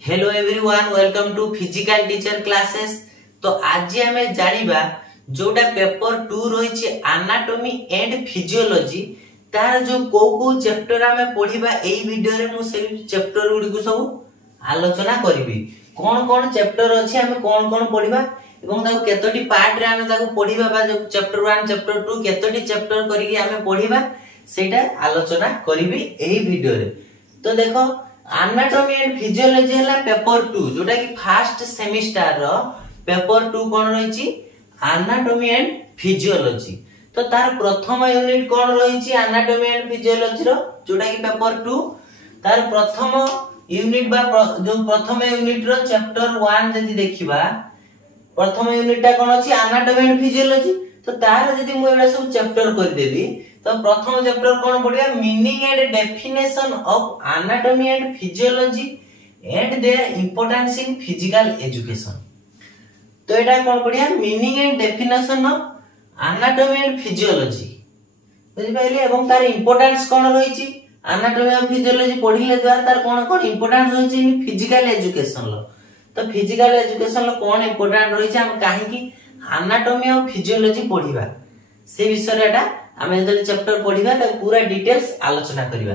Hello everyone, welcome to physical teacher classes. तो आज हमें जानिबा जोटा पेपर 2 रही एनाटॉमी एंड फिजियोलॉजी तार जो को चैप्टर हमें पढ़िबा एई वीडियो रे मु से चैप्टर गुडी को सब आलोचना करबी। कोन कोन चैप्टर अछि, हमें कोन कोन पढ़िबा एवं ताको केतोटी पार्ट रे हमें ताको पढ़िबा बा जो चैप्टर 1 चैप्टर 2 केतोटी चैप्टर करिके हमें पढ़िबा सेटा आलोचना करबी एई वीडियो रे। तो देखो एनाटॉमी एंड फिजियोलॉजी हला पेपर 2 जोटा कि फर्स्ट सेमिस्टर रो पेपर 2 कोन रहिछि एनाटॉमी एंड फिजियोलॉजी। तो तार प्रथम यूनिट कोन रहिछि एनाटॉमी एंड फिजियोलॉजी रो जोटा कि पेपर 2 तार प्रथम यूनिट बा जो प्रथम यूनिट रो चैप्टर 1 जदी देखिबा प्रथम यूनिट टा कोन अछि एनाटॉमी एंड फिजियोलॉजी। तो तार जदी मु एडा सब चैप्टर कर देबी तो प्रथम चैप्टर कोन पढिया meaning and definition of anatomy and physiology and their importance in physical education. तो एटा कोन पढिया meaning and definition of anatomy and physiology बुझि पाइले एवं तार इंपोर्टेंस कोन रहिछि एनाटॉमी एंड फिजियोलॉजी पढिले द्वारा तार कोन कोन इंपोर्टेंस रहिछि इन फिजिकल एजुकेशन लो। तो फिजिकल एजुकेशन लो कोन इंपोर्टेंट रहिछि हम काहे कि एनाटॉमी और फिजियोलॉजी पढिबा से विषय रे एटा हमें जले चैप्टर पढिबा त पूरा डिटेल्स आलोचना करिबा।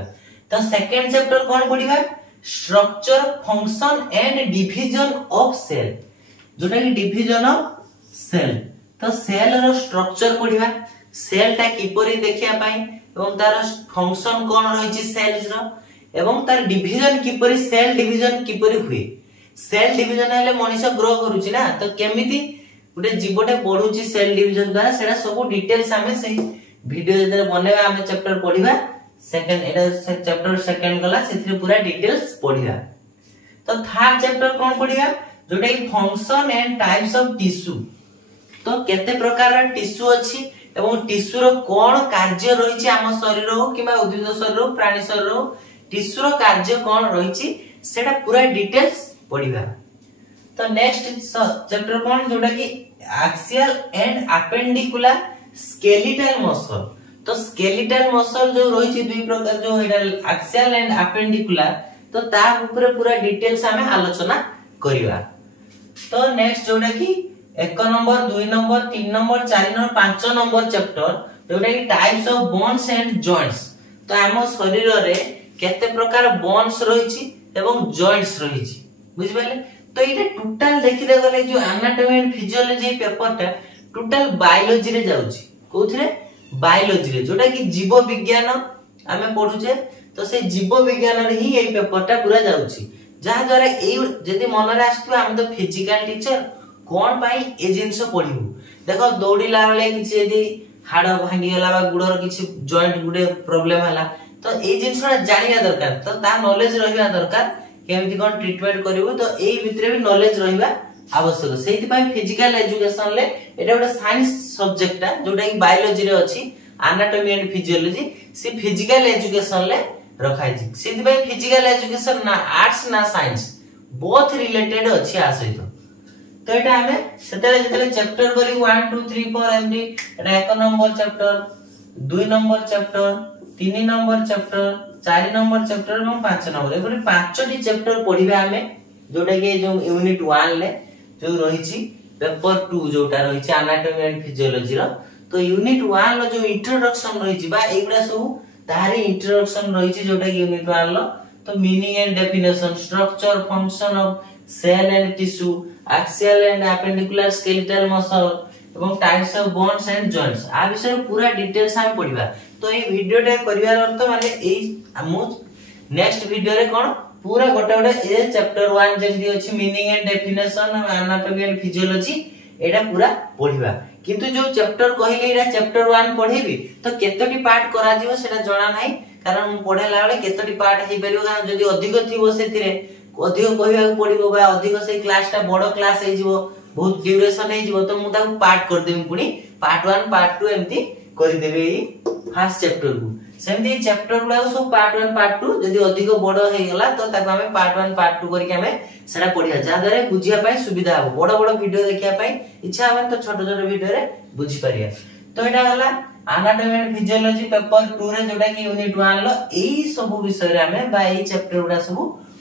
तो सेकंड चैप्टर कोन पढिबा structure function and division of cell जोटा कि डिवीजन ऑफ सेल। तो सेल रो स्ट्रक्चर पढिबा सेल ता किपरि देखिया पई एवं तार फंक्शन कोन रहिछि सेल्स रो एवं तार डिवीजन किपरि सेल डिवीजन किपरि हुए। सेल डिवीजन हेले मनुष्य ग्रो करूछि ना तो केमिति गुटे जीवटे पढुछि सेल डिवीजन द्वारा सेडा सब डिटेल्स हमें सही वीडियो जदे बनेबा हमें चैप्टर पढिबा सेकंड एडा चैप्टर सेकंड गला सेथि पूरा डिटेल्स पढिबा। तो थर्ड चैप्टर कोन पढिबा जोटा कि function and types of tissue. तो केते प्रकार टिश्यू अछि एवं टिश्यू रो कोन कार्य रहिछि हम शरीर हो किबा उद्भिद शरीर हो प्राणी शरीर हो टिश्यू रो कार्य कोन रहिछि सेटा पूरा डिटेल्स पढिबा। तो नेक्स्ट चैप्टर कोन जोटा कि axial and appendicular skeletal muscle. तो स्केलेटल मसल जो रही दुई प्रकार जो एक्सियल एंड अपेंडिकुलर तो ता ऊपर पूरा डिटेल्स हमें आलोचना करिवा। तो नेक्स्ट जोटा कि 1 number 2 number 3 number 4 number 5 number chapter जोटा कि types of bones and joints. तो हम शरीर रे केते प्रकार बोन्स रहिछि एवं जॉइंट्स रहिछि बुझि पाले। तो इटा टोटल देखि दे गले जो एनाटॉमी एंड फिजियोलॉजी पेपर टा टोटल बायोलॉजी रे जाउछि कोथरे बायोलॉजी रे जोटा कि जीव विज्ञान हमें पढुचे। तो से जीव विज्ञान रे ही एई पेपर टा पूरा जाउछि जहा द्वारा एई जदी मन रे आस्तु हम तो फिजिकल टीचर कोन पाई ए जिंस पढिबु। देखो दौड़ीला बेले किछि यदि हाड़ भांगी गेला बा गुडर किछि जॉइंट गुडे प्रॉब्लम हला तो ए जिंसरा जानिया दरकार। तो ता नॉलेज रहिबा दरकार केमिति कोन ट्रीटमेंट करिवो। तो एई भितरे भी नॉलेज रहिबा आवश्यक। सेति पई फिजिकल एजुकेशन ले एटा गोटे साइंस सब्जेक्ट ता जोटा कि बायोलॉजी रे अछि एनाटॉमी एंड फिजियोलॉजी से फिजिकल एजुकेशन ले रखाइ छी। सेति पई फिजिकल एजुकेशन ना आर्ट्स ना साइंस बोथ रिलेटेड अछि आ सहित। तो एटा हमें सेते जते चैप्टर करी 1 2 3 4 एमडी एटा 1 number chapter 2 number chapter 3 number chapter 4 number chapter एवं 5 नंबर एबे पांचटी चैप्टर पढिबा हमें जोटा कि जो यूनिट 1 ले जो रहिछि पेपर 2 जोटा रहिछि एनाटॉमी एंड फिजियोलॉजी रो। तो यूनिट 1 लो जो इंट्रोडक्शन रहिछि बा एगुडा सब तारी इंट्रोडक्शन रहिछि जोटा कि यूनिट 1 लो। तो meaning and definition structure function of cell and tissue axial and appendicular skeletal muscle एवं types of bones and joints आ विषय पूरा डिटेल्स हम पढिबा। तो ए वीडियो टे करिवार अर्थ माने ए हमु नेक्स्ट वीडियो रे कोन पूरा गोटे गोटे ए चैप्टर 1 जेमि अछि meaning and definition anatomy and physiology एटा पूरा पढिबा। किंतु जो चैप्टर कहिले एटा चैप्टर 1 पढेबी तो केतोटी पार्ट करा जिवो सेटा जणा नाही कारण पढेला बेले केतोटी पार्ट हे परिबो कारण जदी अधिक थिबो सेतिरे अधिक कहिबा पडिबो बा अधिक से क्लास टा बडो क्लास हे जिवो बहुत ड्यूरेशन हे जिवो तो मु ताको पार्ट कर देबी पुनी पार्ट 1 पार्ट 2 एम्ति करि देबे ई फर्स्ट चैप्टर को। सेमती चैप्टर गुडा सब पार्ट 1 पार्ट 2 जदी अधिक बडो हे गेला तो ताको हमें पार्ट 1 पार्ट 2 करिके हमें सेटा पढिया जा द्वारा बुझिया पई सुविधा हो। बडो बडो वीडियो देखिया पई इच्छा हमें तो छोटो छोटो वीडियो रे बुझि परिया। तो एटा हला एनाटॉमी एंड फिजियोलॉजी पेपर 2 रे जोटा कि यूनिट 1 लो एई सब विषय रे हमें बा एई चैप्टर गुडा सब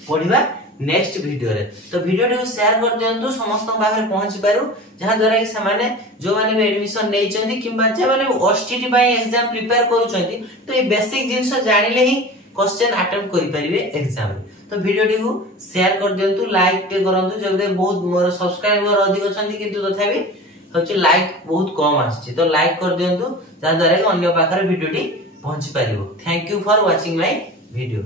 पढिबा नेक्स्ट वीडियो रे। तो वीडियो को शेयर कर दियंतु समस्त पाखरे पहुंची पारू जहां द्वारा कि समाने जो माने भी एडमिशन नै चंदी किबा जे माने ओएसटीटी बाय एग्जाम प्रिपेयर करू चंदी तो ए बेसिक जिंस जानिले ही क्वेश्चन अटेम्प्ट करि परिबे एग्जाम। तो वीडियो को शेयर कर दियंतु लाइक टे करंतु जबदे बहुत मोर सब्सक्राइबर अधिक चंदी किंतु तथापि होची लाइक बहुत कम आछि तो लाइक कर दियंतु जहां द्वारा कि अन्य पाखरे वीडियो टी पहुंची पारिबो। Thank you for watching my video.